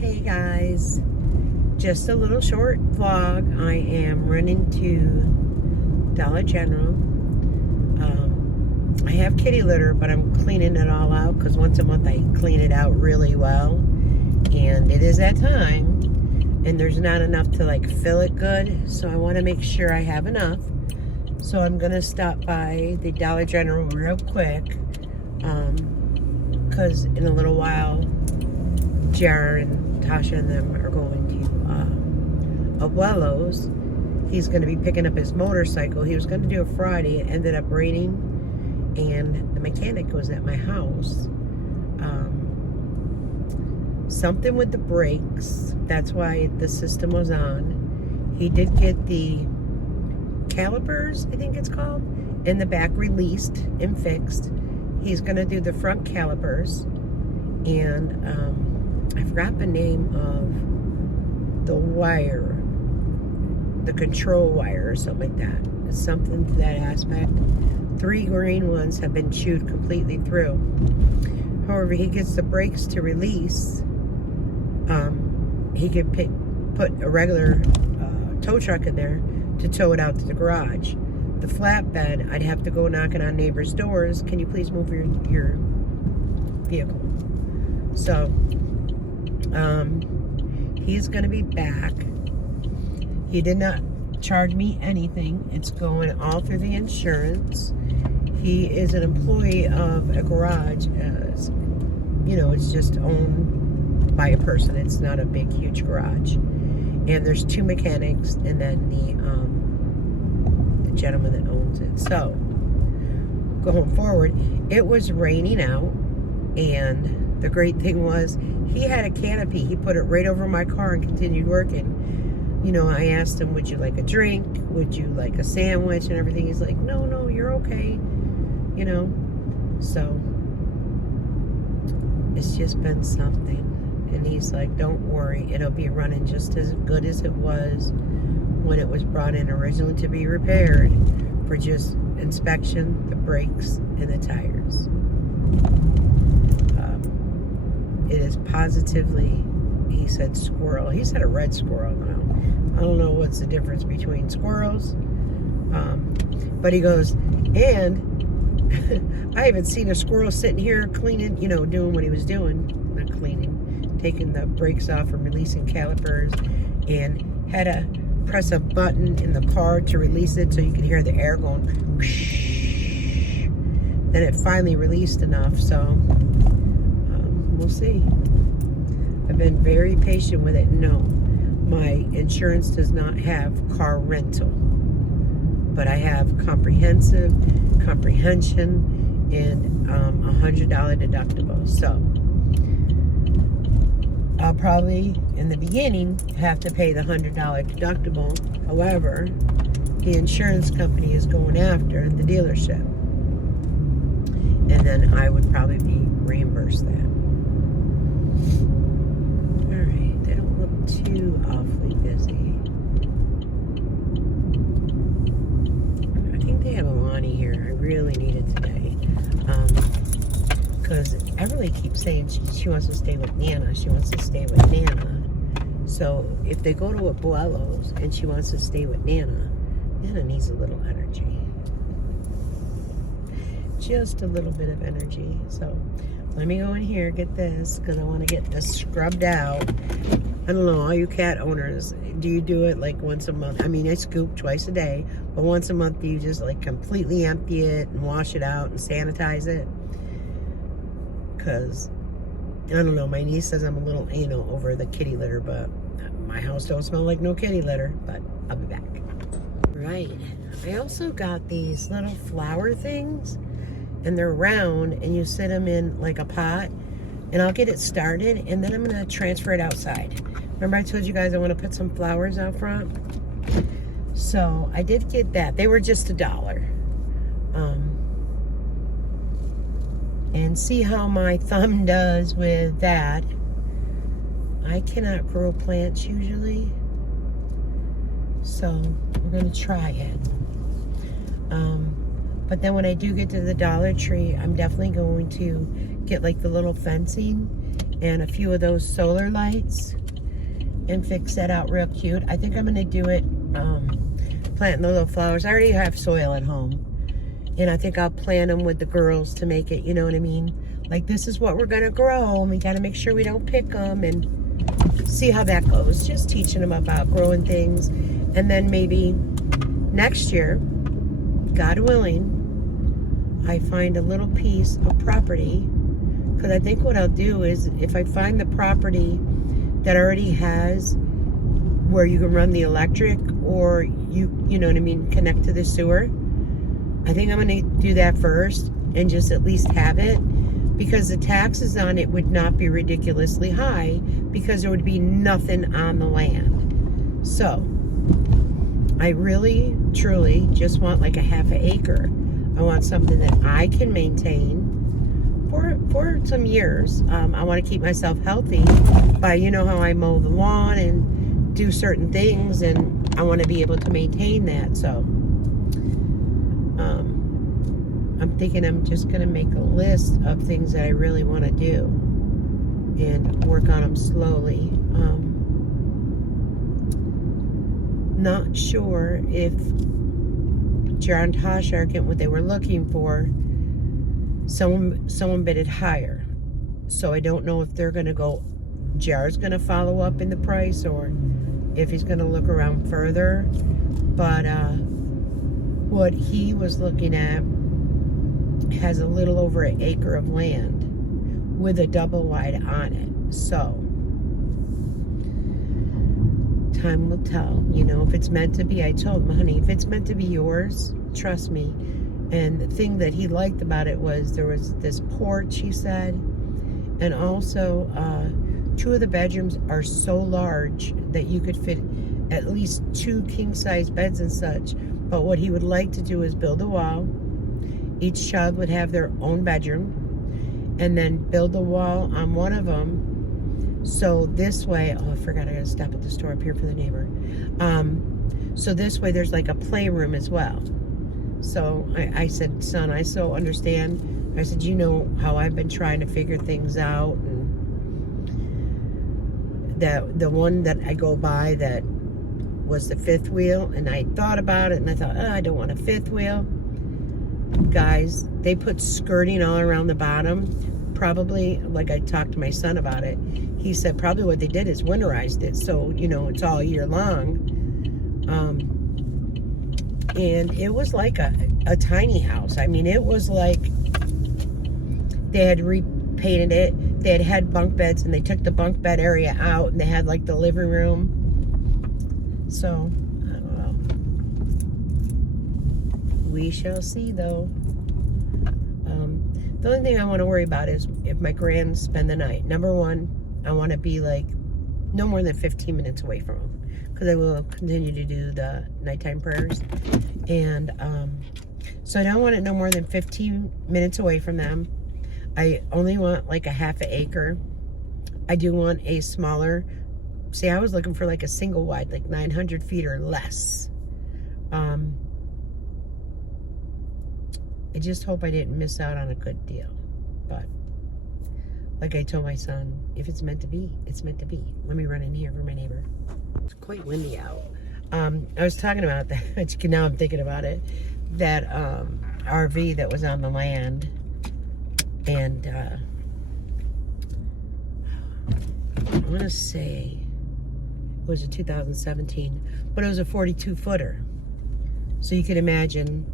Hey guys, just a little short vlog. I am running to Dollar General. I have kitty litter, but I'm cleaning it all out because once a month I clean it out really well. And it is that time, and there's not enough to like fill it good. So I want to make sure I have enough. So I'm going to stop by the Dollar General real quick because in a little while, Jar and Tasha and them are going to Abuelo's. He's going to be picking up his motorcycle. He was going to do it Friday. It ended up raining, and the mechanic was at my house. Something with the brakes. That's why the system was on. He did get the calipers, I think it's called, in the back released and fixed. He's going to do the front calipers, and I forgot the name of the wire, the control wire or something like that. It's something to that aspect. 3 green ones have been chewed completely through. However, he gets the brakes to release. He could put a regular tow truck in there to tow it out to the garage. The flatbed, I'd have to go knocking on neighbors' doors. Can you please move your vehicle? So, he's going to be back. He did not charge me anything. It's going all through the insurance. He is an employee of a garage. You know, it's just owned by a person. It's not a big, huge garage. And there's 2 mechanics, and then the gentleman that owns it. So, going forward, it was raining out, and the great thing was he had a canopy. He put it right over my car and continued working. You know, I asked him, would you like a drink? Would you like a sandwich and everything? He's like, no, you're okay. You know, so it's just been something. And he's like, don't worry, it'll be running just as good as it was when it was brought in originally to be repaired, for just inspection, the brakes, and the tires. It is positively, he said squirrel. He said a red squirrel now. I don't know what's the difference between squirrels. But he goes, and I haven't seen a squirrel sitting here cleaning, you know, doing what he was doing. Not cleaning. Taking the brakes off and releasing calipers, and had to press a button in the car to release it so you can hear the air going whoosh. Then it finally released enough, so we'll see. I've been very patient with it. No, my insurance does not have car rental, but I have comprehension, and $100 deductible. So I'll probably, in the beginning, have to pay the $100 deductible. However, the insurance company is going after the dealership. And then I would probably be reimbursed that. Alright, they don't look too awfully busy. I think they have a Lonnie here. I really need it today. Because Everly keeps saying she wants to stay with Nana. She wants to stay with Nana. So if they go to Abuelo's and she wants to stay with Nana, Nana needs a little energy. Just a little bit of energy. So let me go in here, get this, because I want to get this scrubbed out. I don't know, all you cat owners, do you do it like once a month? I mean, I scoop twice a day, but once a month, do you just like completely empty it and wash it out and sanitize it? Because, I don't know, my niece says I'm a little anal over the kitty litter, but my house don't smell like no kitty litter, but I'll be back. Right, I also got these little flower things, and they're round, and you sit them in like a pot, and I'll get it started, and then I'm going to transfer it outside. Remember I told you guys I want to put some flowers out front? So I did get that. They were just $1. And see how my thumb does with that. I cannot grow plants usually, so we're going to try it. But then when I do get to the Dollar Tree, I'm definitely going to get like the little fencing and a few of those solar lights and fix that out real cute. I think I'm going to do it, planting the little flowers. I already have soil at home, and I think I'll plant them with the girls to make it, you know what I mean? Like, this is what we're going to grow, and we got to make sure we don't pick them and see how that goes. Just teaching them about growing things. And then maybe next year, God willing, I find a little piece of property, because I think what I'll do is, if I find the property that already has where you can run the electric, or you know what I mean, connect to the sewer, I think I'm going to do that first and just at least have it, because the taxes on it would not be ridiculously high, because there would be nothing on the land. So I really, truly just want like a half an acre. I want something that I can maintain for some years. I want to keep myself healthy by, you know how I mow the lawn and do certain things, and I want to be able to maintain that. So I'm thinking I'm just going to make a list of things that I really want to do and work on them slowly. Not sure if Jar and Tosh are getting what they were looking for. Someone bid it higher, so I don't know if they're going to go, Jar's going to follow up in the price, or if he's going to look around further. But what he was looking at has a little over an acre of land with a double wide on it. So time will tell, you know, if it's meant to be. I told him, honey, if it's meant to be yours, trust me. And the thing that he liked about it was there was this porch, he said, and also 2 of the bedrooms are so large that you could fit at least 2 king-size beds and such. But what he would like to do is build a wall. Each child would have their own bedroom, and then build a wall on one of them. So this way, oh, I forgot, I gotta stop at the store up here for the neighbor. So this way there's like a playroom as well. So I said, son, I so understand. I said, you know how I've been trying to figure things out, and that the one that I go by that was the 5th wheel, and I thought about it, and I thought, oh, I don't want a 5th wheel. Guys, they put skirting all around the bottom. Probably, like I talked to my son about it, he said probably what they did is winterized it, so, you know, it's all year long. And it was like a tiny house. I mean, it was like they had repainted it. They had bunk beds, and they took the bunk bed area out, and they had like the living room. So, I don't know. We shall see, though. The only thing I want to worry about is if my grands spend the night. Number one, I want to be like no more than 15 minutes away from them, because I will continue to do the nighttime prayers. And so I don't want it no more than 15 minutes away from them. I only want like a half an acre. I do want a smaller, see, I was looking for like a single wide, like 900 feet or less. I just hope I didn't miss out on a good deal. But like I told my son, if it's meant to be, it's meant to be. Let me run in here for my neighbor. It's quite windy out. I was talking about that, now I'm thinking about it, that RV that was on the land, and I want to say it was a 2017, but it was a 42-footer. So you could imagine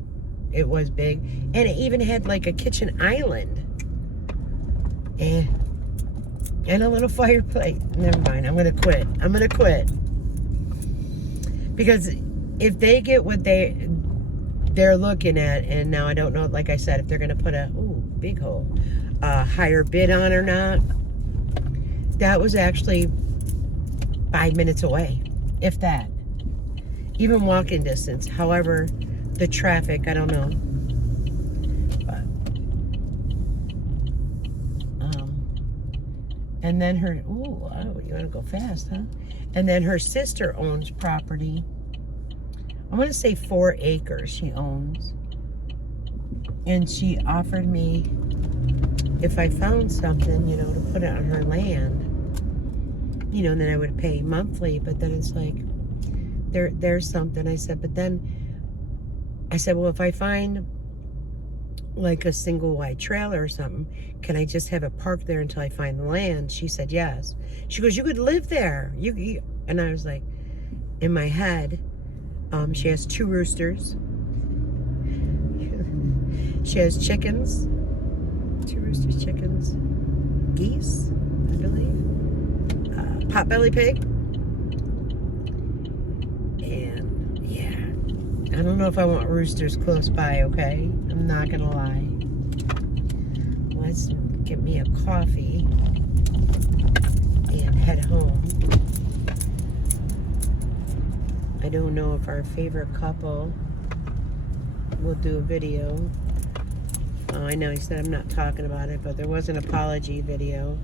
it was big. And it even had like a kitchen island. And a little fireplace. Never mind, I'm going to quit. I'm going to quit. Because if they get what they're looking at, and now I don't know, like I said, if they're going to put a, ooh, big hole, higher bid on or not. That was actually 5 minutes away, if that. Even walking distance. However, the traffic, I don't know. But, and then her, ooh, oh, you want to go fast, huh? And then her sister owns property. I want to say 4 acres she owns. And she offered me if I found something, you know, to put it on her land, you know, then I would pay monthly. But then it's like, there's something. I said, but then I said, well, if I find like a single wide trailer or something, can I just have it parked there until I find the land? She said yes. She goes, you could live there. You and I was like, in my head, she has 2 roosters. She has chickens. 2 roosters, chickens, geese, I believe. Potbelly pig. And yeah, I don't know if I want roosters close by, okay? I'm not gonna lie. Let's get me a coffee and head home. I don't know if our favorite couple will do a video. Oh, I know he said I'm not talking about it, but there was an apology video.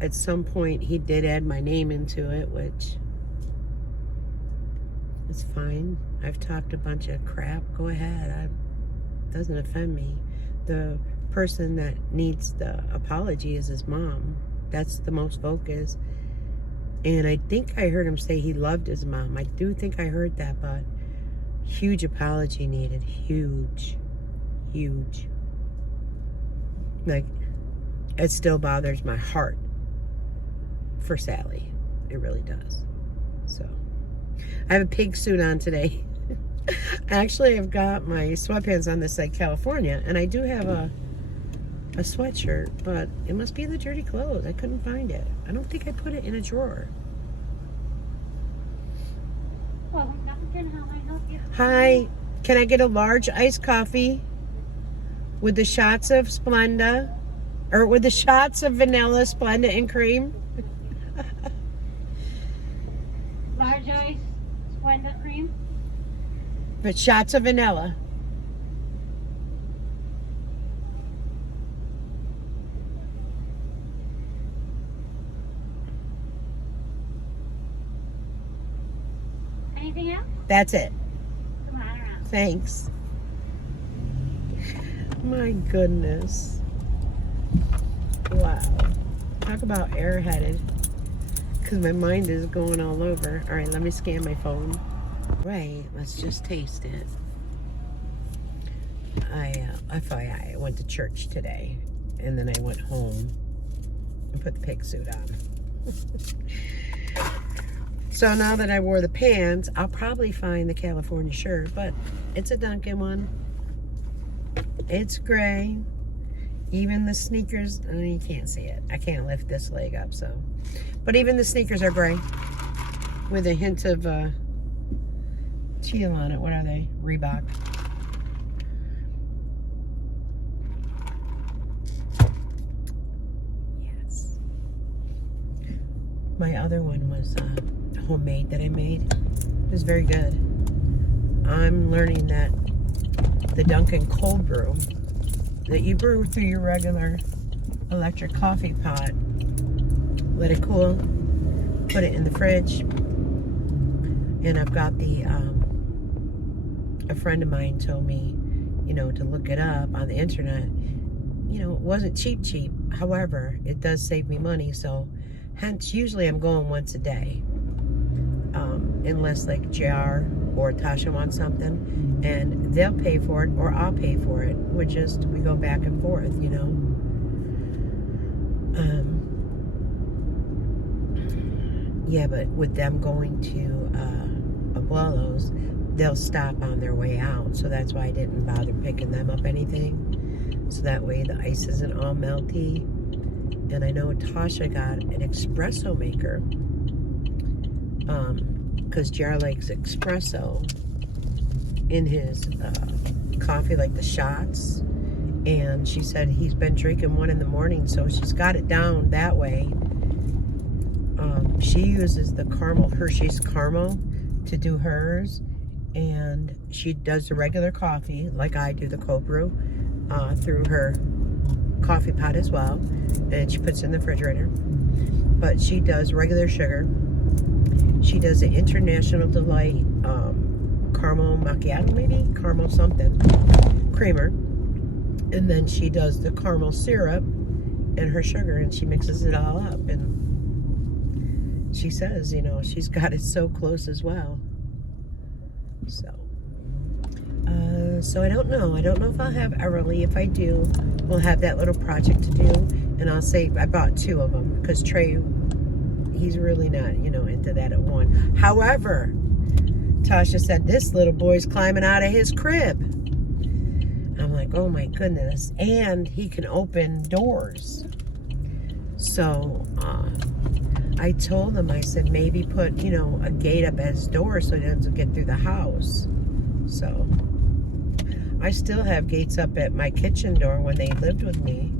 At some point, he did add my name into it, which is fine. I've talked a bunch of crap. Go ahead. It doesn't offend me. The person that needs the apology is his mom. That's the most focus. And I think I heard him say he loved his mom. I do think I heard that, but huge apology needed. Huge. Like, it still bothers my heart for Sally. It really does. So, I have a pig suit on today. Actually, I've got my sweatpants on this side, California, and I do have a sweatshirt, but it must be in the dirty clothes. I couldn't find it. I don't think I put it in a drawer. Well, Captain, how may I help you? Hi, can I get a large iced coffee with the shots of Splenda, or with the shots of vanilla, Splenda, and cream? Large ice, Splenda cream. But shots of vanilla. Anything else? That's it. Come on around. Thanks. My goodness. Wow. Talk about airheaded. Because my mind is going all over. All right, let me scan my phone. Right, let's just taste it. FYI, I went to church today. And then I went home and put the pig suit on. So now that I wore the pants, I'll probably find the California shirt. But it's a Dunkin' one. It's gray. Even the sneakers, oh, you can't see it. I can't lift this leg up, so. But even the sneakers are gray. With a hint of teal on it. What are they? Reebok. Yes. My other one was homemade that I made. It was very good. I'm learning that the Dunkin' cold brew that you brew through your regular electric coffee pot, let it cool, put it in the fridge, and I've got the a friend of mine told me, you know, to look it up on the internet. You know, it wasn't cheap, however it does save me money, so hence usually I'm going once a day, unless like JR or Tasha wants something, and they'll pay for it or I'll pay for it. We go back and forth, you know. Yeah, but with them going to Abuelo's, they'll stop on their way out, so that's why I didn't bother picking them up anything, so that way the ice isn't all melty. And I know Tasha got an espresso maker, because JR likes espresso in his coffee, like the shots, and she said he's been drinking one in the morning, so she's got it down that way. She uses the Hershey's caramel to do hers, and she does the regular coffee like I do the cold brew through her coffee pot as well, and she puts it in the refrigerator. But she does regular sugar. She does the International Delight caramel macchiato, maybe caramel something creamer, And then she does the caramel syrup and her sugar, and she mixes it all up. And she says, you know, she's got it so close as well. So I don't know. I don't know if I'll have Everly. If I do, we'll have that little project to do. And I'll say I bought 2 of them because Trey, he's really not, you know, into that at one. However, Tasha said this little boy's climbing out of his crib. I'm like, oh my goodness. And he can open doors. So I told him, I said, maybe put, you know, a gate up at his door so he doesn't get through the house. So I still have gates up at my kitchen door when they lived with me.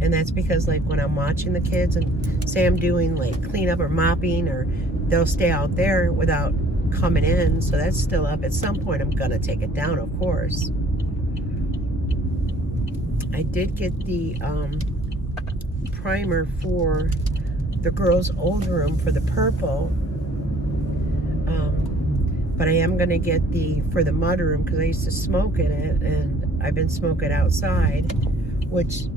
And that's because, like, when I'm watching the kids and say I'm doing, like, cleanup or mopping, or they'll stay out there without coming in. So that's still up. At some point, I'm going to take it down, of course. I did get the primer for the girls' old room for the purple. But I am going to get for the mud room because I used to smoke in it, and I've been smoking outside, which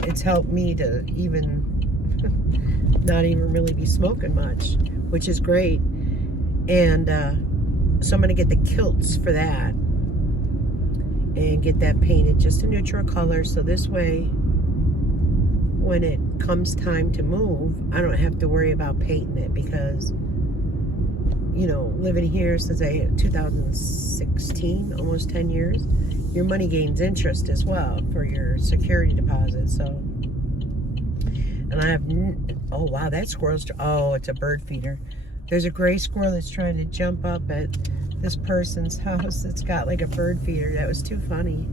it's helped me to even not even really be smoking much, which is great. And so I'm going to get the kilts for that and get that painted just a neutral color, so this way when it comes time to move, I don't have to worry about painting it, because you know, living here since 2016, almost 10 years, your money gains interest as well for your security deposit. So, and I have, oh wow, that squirrel's, oh, it's a bird feeder. There's a gray squirrel that's trying to jump up at this person's house. It's got like a bird feeder. That was too funny.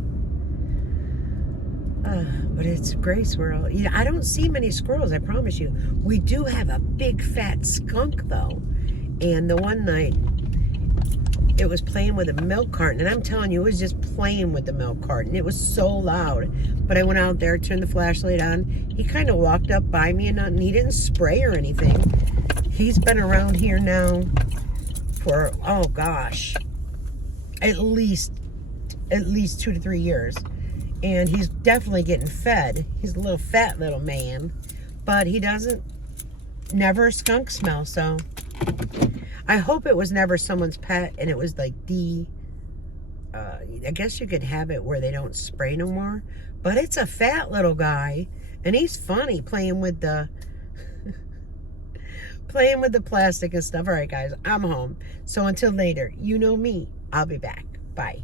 But it's a gray squirrel. I don't see many squirrels, I promise you. We do have a big fat skunk though. And the one night, it was playing with a milk carton. And I'm telling you, it was just playing with the milk carton. It was so loud. But I went out there, turned the flashlight on. He kind of walked up by me, and he didn't spray or anything. He's been around here now for, oh gosh, at least 2 to 3 years. And he's definitely getting fed. He's a little fat little man. But he never a skunk smell, so I hope it was never someone's pet and it was like I guess you could have it where they don't spray no more. But it's a fat little guy, and he's funny playing with the plastic and stuff. All right, guys, I'm home. So until later, you know me. I'll be back. Bye.